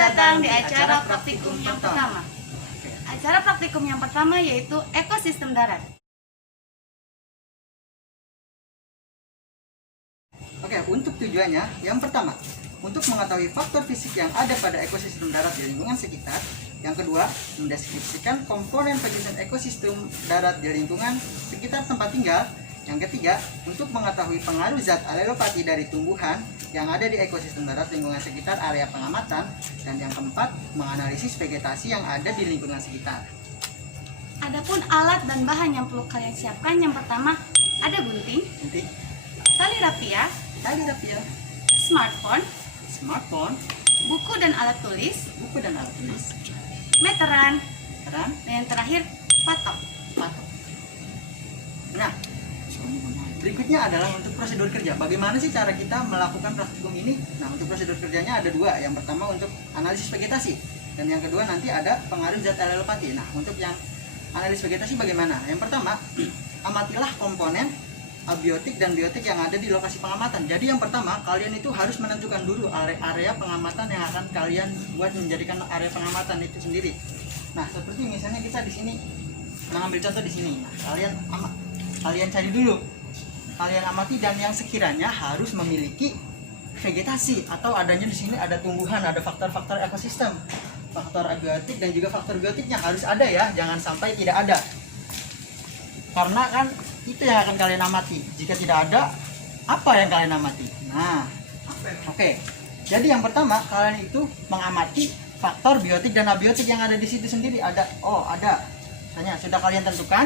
datang di acara praktikum yang pertama. Acara praktikum yang pertama yaitu ekosistem darat. Oke, untuk tujuannya, yang pertama, untuk mengetahui faktor fisik yang ada pada ekosistem darat di lingkungan sekitar. Yang kedua, mendeskripsikan komponen penyusun ekosistem darat di lingkungan sekitar tempat tinggal. Yang ketiga, untuk mengetahui pengaruh zat alelopati dari tumbuhan yang ada di ekosistem darat lingkungan sekitar area pengamatan. Dan yang keempat, menganalisis vegetasi yang ada di lingkungan sekitar. Adapun alat dan bahan yang perlu kalian siapkan, yang pertama ada gunting, tali rapia, smartphone, buku dan alat tulis, meteran, dan yang terakhir patok. Nah, berikutnya adalah untuk prosedur kerja. Bagaimana sih cara kita melakukan praktikum ini? Nah, untuk prosedur kerjanya ada dua. Yang pertama untuk analisis vegetasi, dan yang kedua nanti ada pengaruh zat alelopati. Nah, untuk yang analisis vegetasi bagaimana? Yang pertama, amatilah komponen abiotik dan biotik yang ada di lokasi pengamatan. Jadi yang pertama, kalian itu harus menentukan dulu area pengamatan yang akan kalian buat menjadikan area pengamatan itu sendiri. Nah, seperti misalnya kita di sini mengambil contoh di sini. Nah, kalian cari dulu. Kalian amati dan yang sekiranya harus memiliki vegetasi atau adanya di sini ada tumbuhan, ada faktor-faktor ekosistem, faktor abiotik dan juga faktor biotiknya harus ada ya, jangan sampai tidak ada. Karena kan itu yang akan kalian amati. Jika tidak ada, apa yang kalian amati? Nah, oke. Jadi yang pertama, kalian itu mengamati faktor biotik dan abiotik yang ada di situ sendiri. Ada. Misalnya sudah kalian tentukan.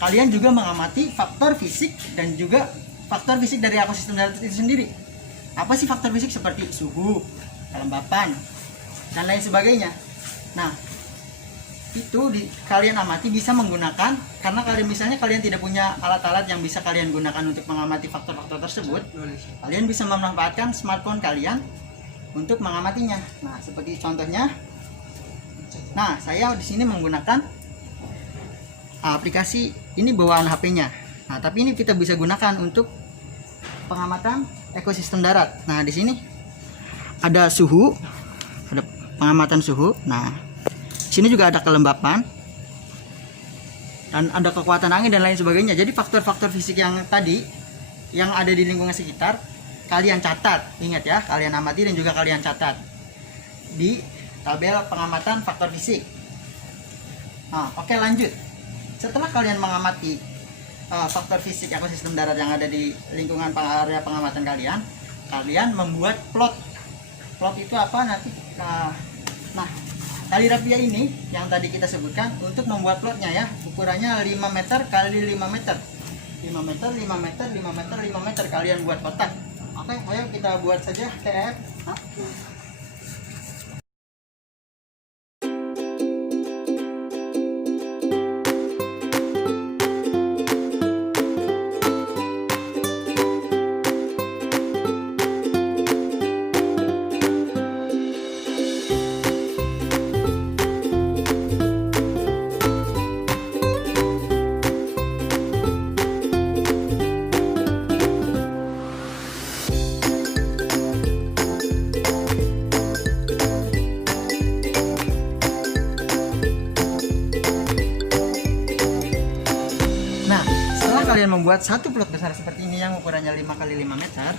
Kalian juga mengamati faktor fisik dan juga faktor fisik dari ekosistem darat itu sendiri. Apa sih faktor fisik? Seperti suhu, kelembapan, dan lain sebagainya. Nah, itu kalian amati bisa menggunakan, karena kalian tidak punya alat-alat yang bisa kalian gunakan untuk mengamati faktor-faktor tersebut, kalian bisa memanfaatkan smartphone kalian untuk mengamatinya. Nah, seperti contohnya, nah saya di sini menggunakan aplikasi ini bawaan HP-nya. Nah, tapi ini kita bisa gunakan untuk pengamatan ekosistem darat. Nah, di sini ada suhu, ada pengamatan suhu. Nah, sini juga ada kelembapan dan ada kekuatan angin dan lain sebagainya. Jadi faktor-faktor fisik yang tadi yang ada di lingkungan sekitar kalian catat. Ingat ya, kalian amati dan juga kalian catat di tabel pengamatan faktor fisik. Nah, oke, lanjut. Setelah kalian mengamati faktor fisik ekosistem darat yang ada di lingkungan area pengamatan kalian membuat plot. Plot itu apa nanti? Nah, tali rapia ini yang tadi kita sebutkan untuk membuat plotnya ya, ukurannya 5 meter kali 5 meter 5 meter kalian buat kotak. Oke, ayo kita buat saja TF. Kalian membuat satu plot besar seperti ini yang ukurannya 5 kali 5 meter.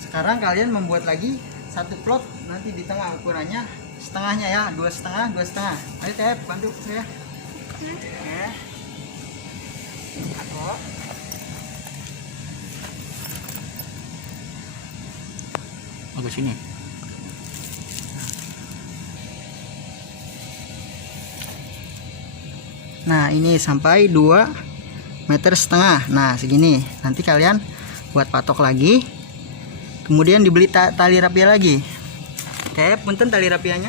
Sekarang kalian membuat lagi satu plot nanti di tengah, ukurannya setengahnya ya, 2,5. Ayo Tep, bantu saya. Oke. Sini. Nah, ini sampai 2,5 meter. Nah, segini. Nanti kalian buat patok lagi. Kemudian dibeli tali rapia lagi. Oke, punten tali rapianya.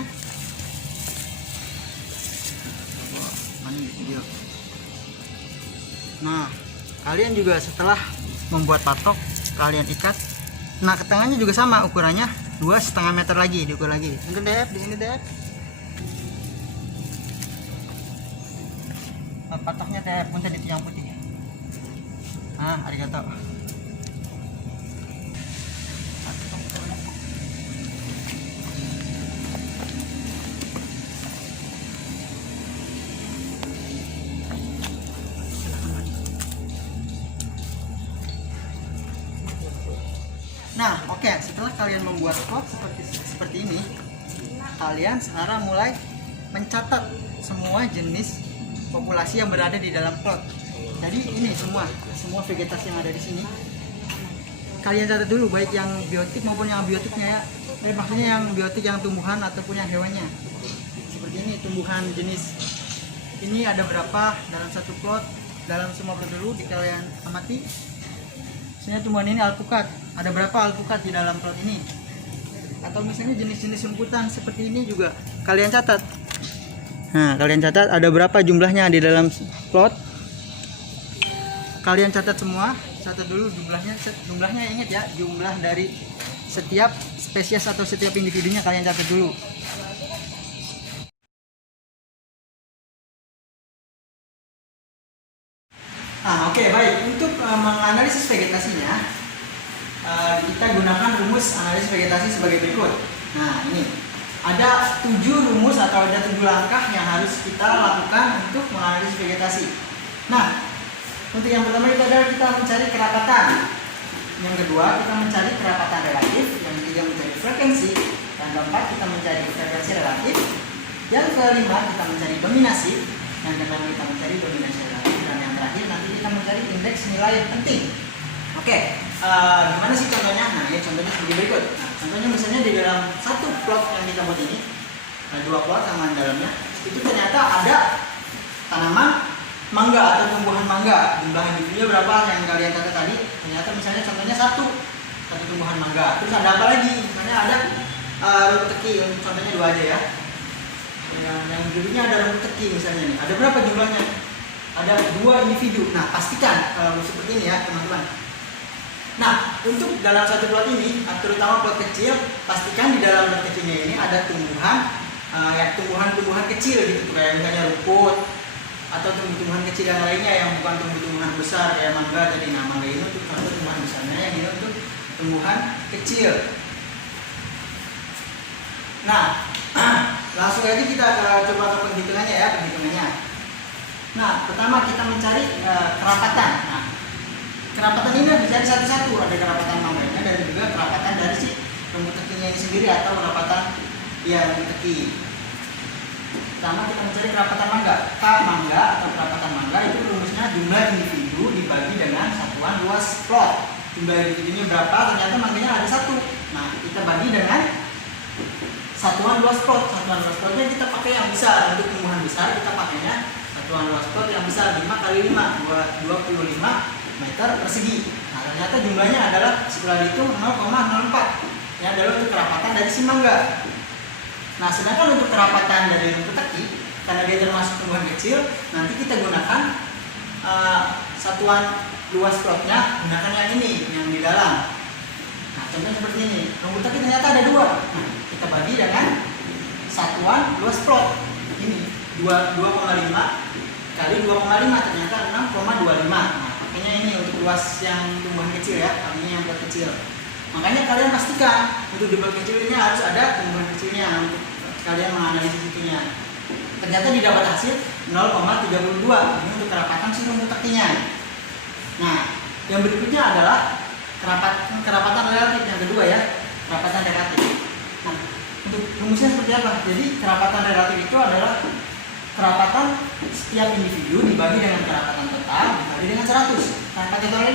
Nah, kalian juga setelah membuat patok, kalian ikat. Nah, ke tengahnya juga sama, ukurannya 2,5 meter lagi, diukur lagi. Punten Dep, di sini Dep. Patoknya Dep, punten di tiang putih. Nah, arigato. Oke, setelah kalian membuat plot seperti ini, kalian sekarang mulai mencatat semua jenis populasi yang berada di dalam plot. Jadi ini semua vegetasi yang ada di sini kalian catat dulu, baik yang biotik maupun yang abiotiknya ya. Maksudnya yang biotik, yang tumbuhan ataupun yang hewannya. Seperti ini tumbuhan jenis ini ada berapa dalam satu plot, dalam semua plot dulu kalian amati. Misalnya tumbuhan ini alpukat, ada berapa alpukat di dalam plot ini? Atau misalnya jenis-jenis rumputan seperti ini juga kalian catat. Nah, kalian catat ada berapa jumlahnya di dalam plot. Kalian catat semua, catat dulu jumlahnya ingat ya, jumlah dari setiap spesies atau setiap individunya kalian catat dulu. Oke, baik. Untuk menganalisis vegetasinya, kita gunakan rumus analisis vegetasi sebagai berikut. Nah, ini ada 7 rumus atau ada 7 langkah yang harus kita lakukan untuk menganalisis vegetasi. Nah, untuk yang pertama itu adalah kita mencari kerapatan. Yang kedua kita mencari kerapatan relatif. Yang ketiga mencari frekuensi. Yang keempat kita mencari frekuensi relatif. Yang kelima kita mencari dominasi. Yang keenam kita mencari dominasi relatif. Dan yang terakhir nanti kita mencari indeks nilai penting. Oke, gimana sih contohnya? Nah, ini contohnya seperti berikut. Nah, contohnya misalnya di dalam satu plot yang kita buat ini, dua plot sama dalamnya, itu ternyata ada tanaman mangga atau tumbuhan mangga. Jumlah individunya berapa yang kalian catat tadi? Ternyata misalnya contohnya satu tumbuhan mangga. Terus ada apa lagi? Misalnya ada rumput teki, contohnya 2 aja ya. Yang berikutnya ada rumput teki misalnya nih. Ada berapa jumlahnya? Ada 2 individu. Nah, pastikan kalau seperti ini ya teman-teman. Nah, untuk dalam satu plot ini, terutama plot kecil, pastikan di dalam plot kecilnya ini ada tumbuhan, tumbuhan-tumbuhan kecil gitu, kayak misalnya rumput atau tumbuh-tumbuhan kecil yang lainnya yang bukan tumbuh-tumbuhan besar kayak mangga tadi. Nah, mangga ini untuk contoh tumbuhan besarnya, yang ini untuk tumbuhan kecil. Nah, langsung aja kita coba ke penghitungannya ya, penghitungannya. Nah, pertama kita mencari kerapatan. Nah, kerapatan ini dicari satu-satu, ada kerapatan mangganya dan juga kerapatan dari si rumput tekinya ini sendiri atau kerapatan rumput teki. Pertama kita mencari kerapatan mangga. Mangga atau kerapatan mangga itu rumusnya jumlah individu dibagi dengan satuan luas plot. Jumlah individunya berapa? Ternyata mangganya ada 1. Nah, kita bagi dengan satuan luas plot. Satuan luas plotnya kita pakai yang besar. Untuk tumbuhan besar kita pakainya satuan luas plot yang besar, 5 kali 5 25 meter persegi. Nah, ternyata jumlahnya adalah setelah dihitung 0,04. Ini adalah untuk kerapatan dari si mangga. Nah, sedangkan untuk kerapatan dari rumput teki, karena dia termasuk tumbuhan kecil, nanti kita gunakan satuan luas plotnya, gunakan yang ini, yang di dalam. Nah, contohnya seperti ini. Rumput teki ternyata ada 2. Nah, kita bagi dengan satuan luas plot. Ini 2,5 kali 2,5, ternyata 6,25. Nah, pakainya ini untuk luas yang tumbuhan kecil ya, artinya yang plot kecil. Makanya kalian pastikan untuk di plot kecil ini harus ada tumbuhan kecilnya untuk kalian menganalisis itunya. Ternyata didapat hasil 0,32. Ini untuk kerapatan si rumput tekinya. Nah, yang berikutnya adalah kerapatan relatif yang kedua ya, kerapatan relatif. Nah, untuk rumusnya seperti apa? Jadi kerapatan relatif itu adalah kerapatan setiap individu dibagi dengan kerapatan total dibagi dengan 100. Nah, kategori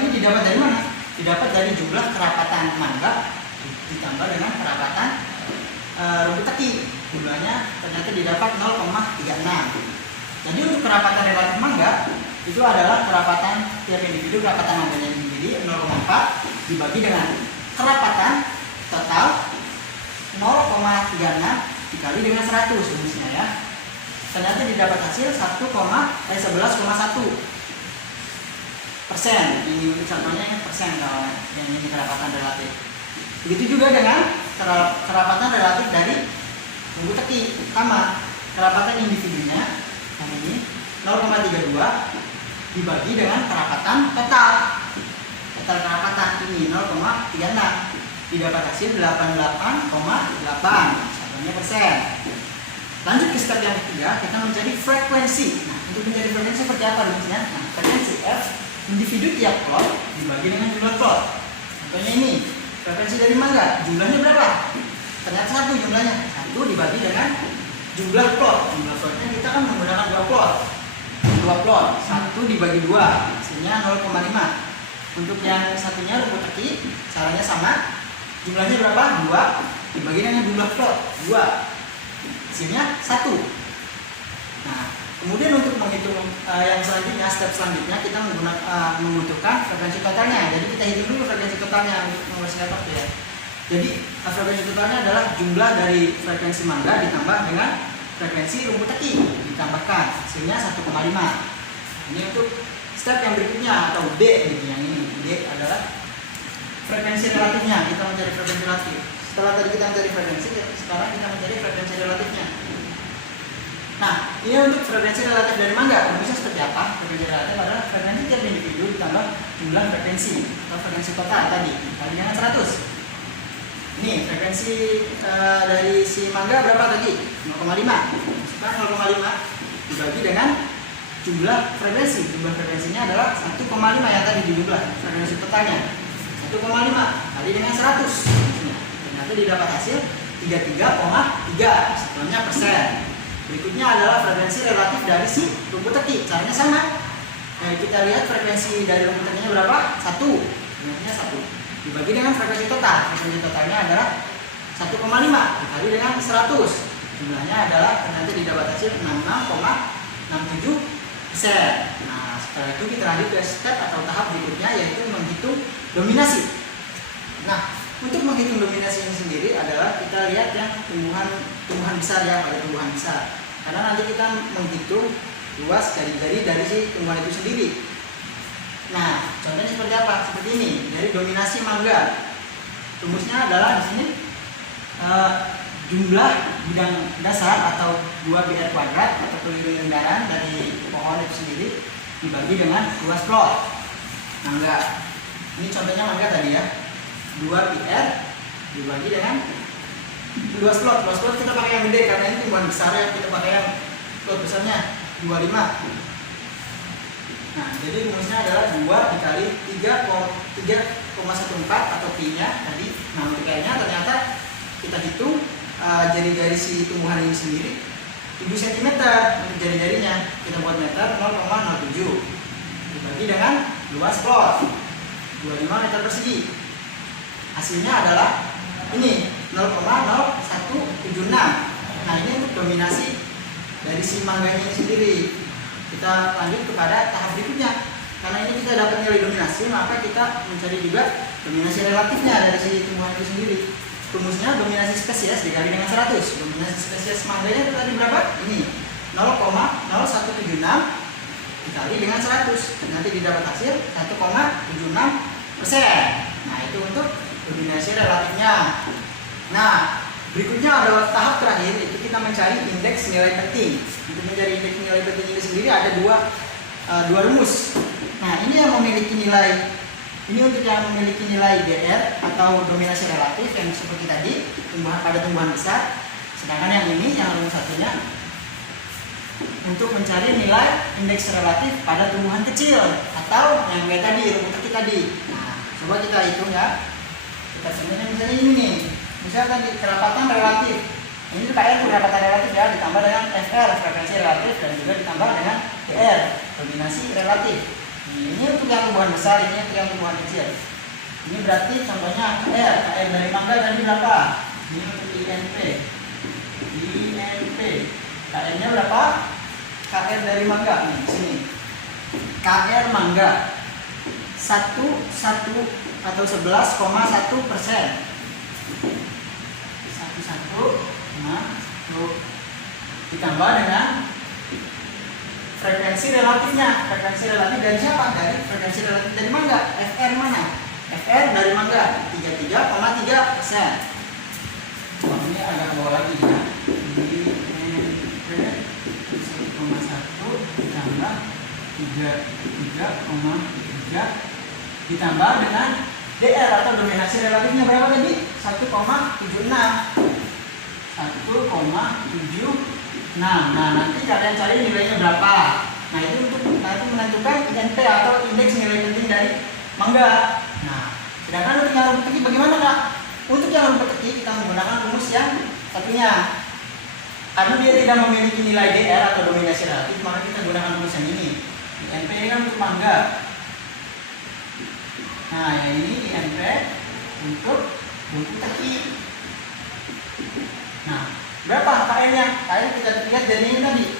ini didapat dari mana? Didapat dari jumlah kerapatan mangga ditambah dengan kerapatan rumput teki. Jumlahnya ternyata didapat 0,36. Jadi untuk kerapatan relatif mangga itu adalah kerapatan tiap individu, kerapatan mangganya sendiri 0,4 dibagi dengan kerapatan total 0,36 dikali dengan 100 rumusnya ya. Ternyata didapat hasil 11,1%. Ini untuk contohnya persen kalau yang ini kerapatan relatif. Begitu juga dengan kerapatan relatif dari rumput teki, sama kerapatan individunya yang ini 0,32 dibagi dengan kerapatan total kerapatan ini 0,36 didapat hasil 88,8 satunya persen. Lanjut ke step yang ketiga, kita mencari frekuensi. Nah, untuk mencari frekuensi seperti apa rumusnya? Nah, frekuensi F individu tiap plot dibagi dengan jumlah plot. Contohnya ini frekuensi dari mangga. Jumlahnya berapa? Ternyata 1 jumlahnya. 1 dibagi dengan jumlah plot. Jumlah plotnya kita kan menggunakan 2 plot. 2 plot. 1 dibagi 2. Hasilnya 0,5. Untuk yang satunya rumput teki, caranya sama. Jumlahnya berapa? 2 dibagi dengan jumlah plot 2. Hasilnya 1. Nah, kemudian untuk menghitung yang selanjutnya, step selanjutnya kita membutuhkan frekuensi totalnya. Jadi kita hitung dulu frekuensi totalnya untuk mempersingkat waktu ya. Jadi frekuensi totalnya adalah jumlah dari frekuensi mangga ditambah dengan frekuensi rumput teki ditambahkan, hasilnya 1,5. Ini untuk step yang berikutnya atau D gitu. Yang ini D adalah frekuensi relatifnya. Kita mencari frekuensi relatif. Setelah tadi kita mencari frekuensi, sekarang kita mencari frekuensi relatifnya. Nah, ini untuk frekuensi relatif dari mangga. Bisa seperti apa? Frekuensi relatif adalah frekuensi tiap individu ditambah jumlah frekuensi atau frekuensi total tadi kali dengan 100. Ini frekuensi dari si mangga berapa tadi? 0,5. Sekarang 0,5 dibagi dengan jumlah frekuensi. Jumlah frekuensinya adalah 1,5 yang tadi dijumlah frekuensi totalnya. 1,5 kali dengan 100. Ternyata didapat hasil 33,3. Setelahnya persen. Berikutnya adalah frekuensi relatif dari si rumput teki. Caranya sama. Nah, kita lihat frekuensi dari rumput tekinya berapa? 1. Frekuensinya 1. Dibagi dengan frekuensi total. Frekuensi totalnya adalah 1,5 dikali dengan 100. Jumlahnya adalah ternyata didapat hasil 66,67%. Nah, setelah itu kita lanjut ke step atau tahap berikutnya, yaitu menghitung dominasi. Nah, untuk menghitung dominasi ini sendiri adalah kita lihat yang tumbuhan besar ya, pada tumbuhan besar. Karena nanti kita menghitung luas jari-jari dari si tumbuhan itu sendiri. Nah, contohnya seperti apa? Seperti ini, dari dominasi mangga. Rumusnya adalah di sini jumlah bidang dasar atau 2 BR² atau pelindung rendahan dari pohon itu sendiri dibagi dengan luas plot mangga. Ini contohnya mangga tadi ya. 2 BR dibagi dengan luas plot. Luas plot kita pakai yang gede karena ini tumbuhan besar ya, kita pakai yang plot besarnya 25. Nah, jadi rumusnya adalah 2 dikali 3,14 atau pi-nya tadi. Nah, untuk pi-nya ternyata kita hitung jari-jari si tumbuhan ini sendiri 7 cm untuk jari-jarinya. Kita buat meter 0,07 dibagi dengan luas plot 25 meter persegi. Hasilnya adalah ini 0,0176. Nah, ini untuk dominasi dari si mangganya ini sendiri. Kita lanjut kepada tahap berikutnya. Karena ini kita dapat nilai dominasi, maka kita mencari juga dominasi relatifnya dari si tumbuhan itu sendiri. Rumusnya dominasi spesies dikali dengan 100. Dominasi spesies mangganya itu tadi berapa? Ini 0,0176 dikali dengan 100. Nanti didapat hasil 1,76%. Nah, itu untuk dominasi relatifnya. Nah, berikutnya adalah tahap terakhir, itu kita mencari indeks nilai penting. Untuk mencari indeks nilai penting ini sendiri ada dua rumus. Nah, ini yang memiliki nilai, ini untuk yang memiliki nilai DR atau dominasi relatif yang seperti tadi pada tumbuhan besar. Sedangkan yang ini, yang rumus satunya untuk mencari nilai indeks relatif pada tumbuhan kecil atau yang kayak tadi rumput teki tadi. Nah, coba kita hitung ya. Kita sebenarnya misalnya ini nih, misalnya tadi kerapatan relatif. Ini KR kerapatan relatif ya, ditambah dengan FR frekuensi relatif dan juga ditambah dengan DR dominasi relatif. Ini untuk yang tumbuhan besar, ini untuk yang tumbuhan kecil. Ini berarti contohnya KR dari mangga tadi berapa? Ini untuk INP. KR-nya berapa? KR dari mangga nih di sini. KR mangga 11 atau 11,1%. 11,1 ditambah dengan frekuensi relatifnya. Frekuensi relatif dari siapa? Dari frekuensi relatif dari mangga. FR mana? FR dari mangga 33,3%. Ini agak bawah lagi ya. INP 1,1 ditambah 33,3 ditambah dengan DR atau dominasi relatifnya berapa tadi? 1,76. Nah, nanti kalian cari nilainya berapa. Nah, itu untuk menentukan INP atau indeks nilai penting dari mangga. Nah, Sedangkan untuk yang rumput teki bagaimana Kak? Untuk yang rumput teki kita menggunakan rumus yang satunya. Karena dia tidak memiliki nilai DR atau dominasi relatif, maka kita gunakan rumus yang ini. INP ini kan untuk mangga. Nah, yang ini INP untuk rumput teki. Nah, berapa KN-nya? KN kita lihat dari ini tadi.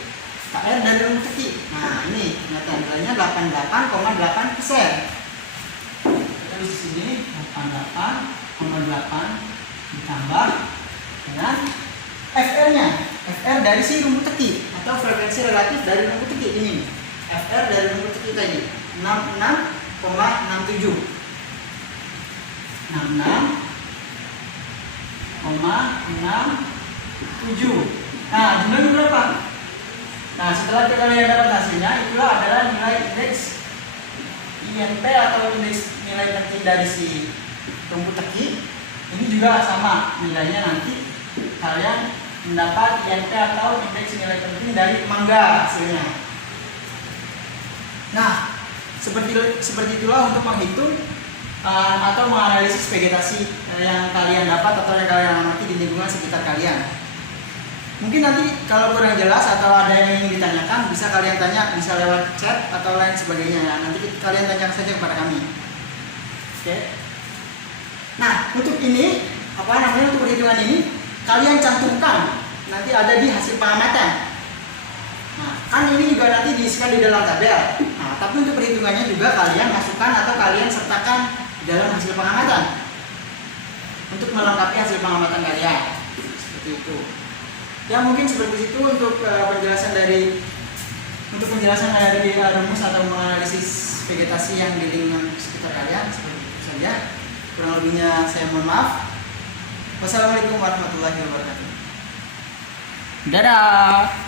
KN dari rumput teki. Nah, ini ternyata nilainya 88,8%. Kita di sini 88,8 ditambah dengan FR-nya. FR dari si rumput teki atau frekuensi relatif dari rumput teki ini. FR dari rumput teki tadi 66,67. 66,67. Nah, jumlahnya berapa? Nah, setelah kalian dapat hasilnya, itulah adalah nilai indeks INP atau indeks nilai penting dari si rumput teki. Ini juga sama nilainya, nanti kalian mendapat INP atau indeks nilai penting dari mangga hasilnya. Nah, seperti itulah untuk menghitung atau menganalisis vegetasi yang kalian dapat atau yang kalian amati di lingkungan sekitar kalian. Mungkin nanti kalau kurang jelas atau ada yang ingin ditanyakan, bisa kalian tanya, bisa lewat chat atau lain sebagainya ya. Nanti kalian tanyakan saja kepada kami. Oke. Nah, untuk ini untuk perhitungan ini kalian cantumkan nanti ada di hasil pengamatan. Nah, kan ini juga nanti diisikan di dalam tabel. Nah, tapi untuk perhitungannya juga kalian masukkan atau kalian sertakan di dalam hasil pengamatan untuk melengkapi hasil pengamatan kalian. Seperti itu. Ya, mungkin seperti itu untuk penjelasan dari rumus atau menganalisis vegetasi yang di lingkungan sekitar kalian. Seperti itu saja. Kurang lebihnya saya mohon maaf. Wassalamualaikum warahmatullahi wabarakatuh. Dadah.